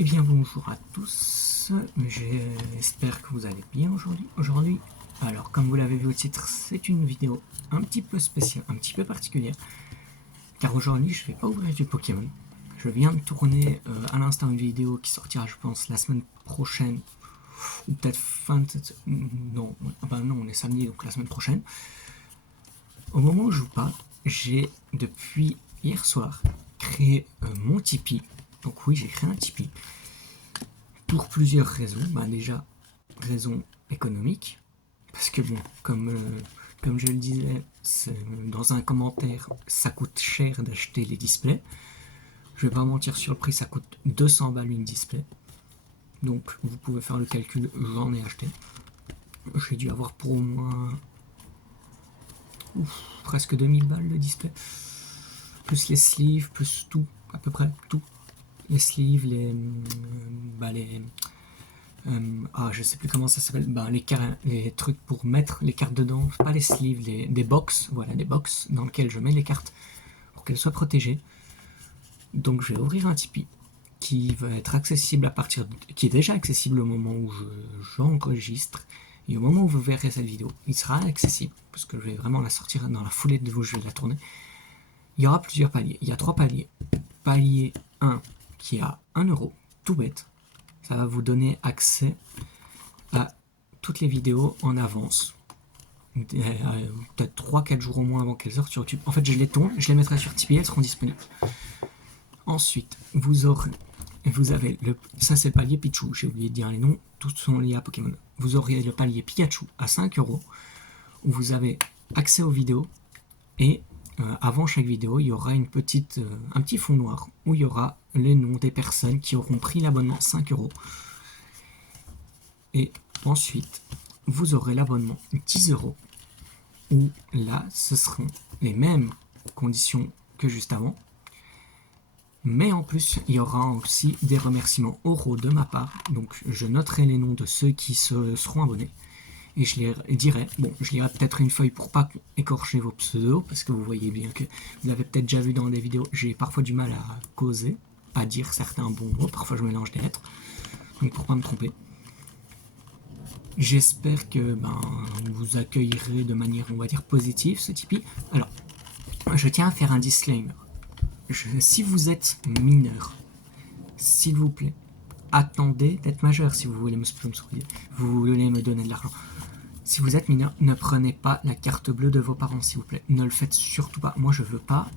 Eh bien bonjour à tous, j'espère que vous allez bien aujourd'hui. Alors comme vous l'avez vu au titre, c'est une vidéo un petit peu spéciale, un petit peu particulière, car aujourd'hui je ne vais pas ouvrir du Pokémon. Je viens de tourner à l'instant une vidéo qui sortira je pense la semaine prochaine, ou peut-être fin de cette... Non, non, on est samedi donc la semaine prochaine. Au moment où je vous parle, j'ai depuis hier soir créé mon Tipeee. Donc oui, j'ai créé un Tipeee pour plusieurs raisons. Déjà, raison économique, parce que bon, comme je le disais dans un commentaire, ça coûte cher d'acheter les displays. Je vais pas mentir sur le prix, ça coûte 200 balles une display. Donc vous pouvez faire le calcul, j'en ai acheté. J'ai dû avoir pour au moins presque 2000 balles le display. Plus les sleeves, plus tout, à peu près tout. Les sleeves, je sais plus comment ça s'appelle, les trucs pour mettre les cartes dedans, pas les sleeves, des box, voilà, des box dans lesquelles je mets les cartes pour qu'elles soient protégées. Donc je vais ouvrir un Tipeee qui va être accessible qui est déjà accessible au moment où j'enregistre, et au moment où vous verrez cette vidéo, il sera accessible, parce que je vais vraiment la sortir dans la foulée de vous, je vais la tourner. Il y aura plusieurs paliers, il y a 3 paliers. Palier 1 qui est à 1 euro, tout bête. Ça va vous donner accès à toutes les vidéos en avance. Peut-être 3-4 jours au moins avant qu'elles sortent sur YouTube. En fait, je les tourne, je les mettrai sur Tipeee, elles seront disponibles. Ensuite, vous avez ça c'est le palier Pichu, j'ai oublié de dire les noms, tous sont liés à Pokémon. Vous aurez le palier Pikachu à 5 euros, où vous avez accès aux vidéos, et avant chaque vidéo, il y aura un petit fond noir, où il y aura les noms des personnes qui auront pris l'abonnement 5 euros. Et ensuite, vous aurez l'abonnement 10 euros, où là, ce seront les mêmes conditions que juste avant. Mais en plus, il y aura aussi des remerciements oraux de ma part. Donc, je noterai les noms de ceux qui seront abonnés. Et je les dirai, je lirai peut-être une feuille pour pas écorcher vos pseudos, parce que vous voyez bien que vous l'avez peut-être déjà vu dans des vidéos, j'ai parfois du mal à causer, à dire certains bons mots, parfois je mélange des lettres, donc pour pas me tromper. J'espère que vous accueillerez de manière, on va dire, positive ce Tipeee. Alors, je tiens à faire un disclaimer. Si vous êtes mineur, s'il vous plaît, attendez d'être majeur si vous voulez vous voulez me donner de l'argent. Si vous êtes mineur, ne prenez pas la carte bleue de vos parents, s'il vous plaît. Ne le faites surtout pas. Moi, je veux pas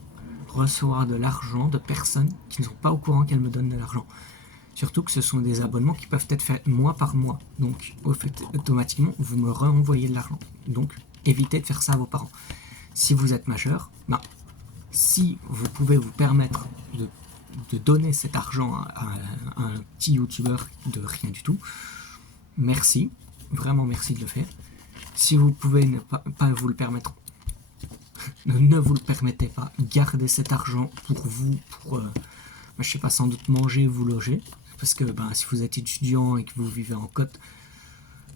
recevoir de l'argent de personnes qui ne sont pas au courant qu'elles me donnent de l'argent. Surtout que ce sont des abonnements qui peuvent être faits mois par mois. Donc, automatiquement, vous me renvoyez de l'argent. Donc, évitez de faire ça à vos parents. Si vous êtes majeur, si vous pouvez vous permettre de donner cet argent à un petit youtubeur de rien du tout, merci, vraiment merci de le faire. Si vous pouvez ne pas vous le permettre, ne vous le permettez pas, gardez cet argent pour vous, pour, je sais pas, sans doute manger, vous loger, parce que si vous êtes étudiant et que vous vivez en côte,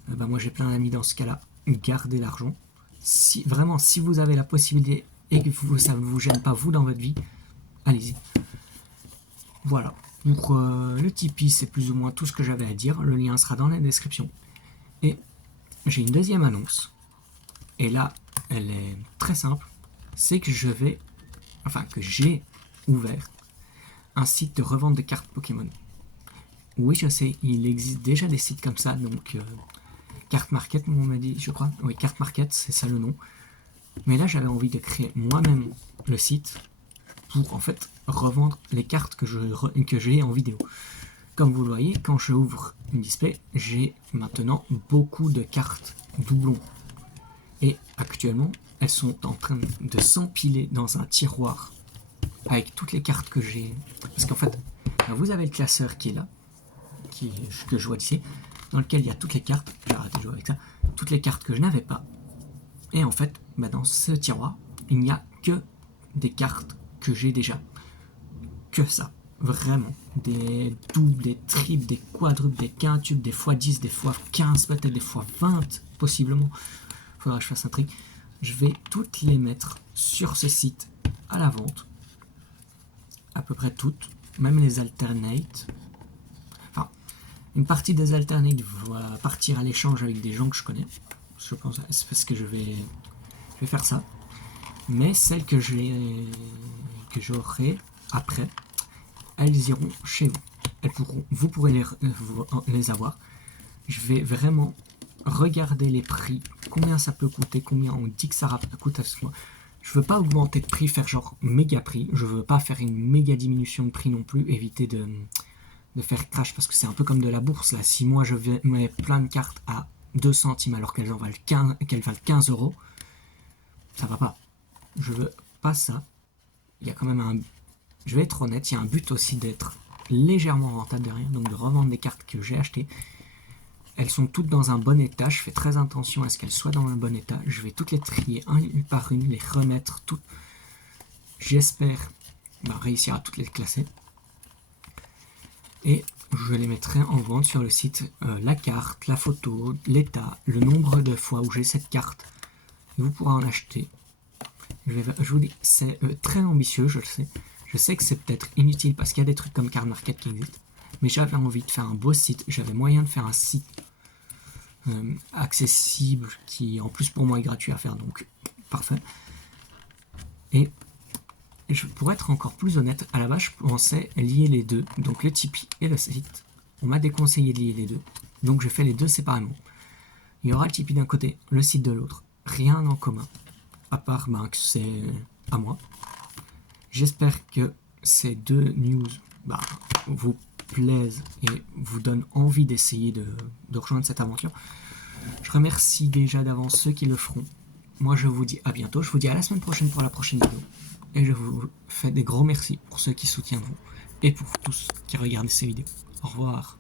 moi j'ai plein d'amis dans ce cas-là, gardez l'argent. Si vous avez la possibilité et que ça ne vous gêne pas vous dans votre vie, allez-y. Voilà, pour le Tipeee, c'est plus ou moins tout ce que j'avais à dire. Le lien sera dans la description. Et j'ai une deuxième annonce. Et là, elle est très simple. C'est que que j'ai ouvert un site de revente de cartes Pokémon. Oui, je sais, il existe déjà des sites comme ça, donc Carte Market, on m'a dit, je crois. Oui, Carte Market, c'est ça le nom. Mais là, j'avais envie de créer moi-même le site pour en fait revendre les cartes que j'ai en vidéo. Comme vous le voyez, quand je ouvre une display, j'ai maintenant beaucoup de cartes doublons. Et actuellement, elles sont en train de s'empiler dans un tiroir avec toutes les cartes que j'ai. Parce qu'en fait, vous avez le classeur qui est là, que je vois ici, dans lequel il y a toutes les cartes. J'ai arrêté de jouer avec ça. Toutes les cartes que je n'avais pas. Et en fait, dans ce tiroir, il n'y a que des cartes que j'ai déjà. Que ça. Vraiment. Des doubles, des triples, des quadruples, des quintuples, des x10, des x15, peut-être des x20, possiblement. Faudra que je fasse un trick. Je vais toutes les mettre sur ce site à la vente. À peu près toutes. Même les alternate. Une partie des alternatives va partir à l'échange avec des gens que je connais. Je pense c'est parce que je vais faire ça. Mais celles que j'aurai après, elles iront chez vous. Vous pourrez les avoir. Je vais vraiment regarder les prix, combien ça peut coûter, combien on dit que ça coûte à ce mois. Je veux pas augmenter de prix, faire genre méga prix. Je veux pas faire une méga diminution de prix non plus, éviter de faire crash parce que c'est un peu comme de la bourse là. Si moi je mets plein de cartes à 2 centimes alors qu'elles valent 15 €, ça va pas. Je veux pas ça. Il y a quand même je vais être honnête, il y a un but aussi d'être légèrement rentable derrière, donc de revendre des cartes que j'ai achetées. Elles sont toutes dans un bon état, je fais très attention à ce qu'elles soient dans un bon état. Je vais toutes les trier une par une, les remettre toutes. J'espère réussir à toutes les classer. Et je les mettrai en vente sur le site, la carte, la photo, l'état, le nombre de fois où j'ai cette carte. Et vous pourrez en acheter. Je vous dis, c'est très ambitieux, je le sais. Je sais que c'est peut-être inutile parce qu'il y a des trucs comme Card Market qui existent. Mais j'avais envie de faire un beau site. J'avais moyen de faire un site accessible qui en plus pour moi est gratuit à faire. Donc parfait. Et pour être encore plus honnête, à la base je pensais lier les deux. Donc le Tipeee et le site. On m'a déconseillé de lier les deux. Donc je fais les deux séparément. Il y aura le Tipeee d'un côté, le site de l'autre. Rien en commun. À part que c'est à moi. J'espère que ces deux news vous plaisent et vous donnent envie d'essayer de rejoindre cette aventure. Je remercie déjà d'avance ceux qui le feront. Moi je vous dis à bientôt, je vous dis à la semaine prochaine pour la prochaine vidéo. Et je vous fais des gros merci pour ceux qui soutiendront et pour tous qui regardent ces vidéos. Au revoir.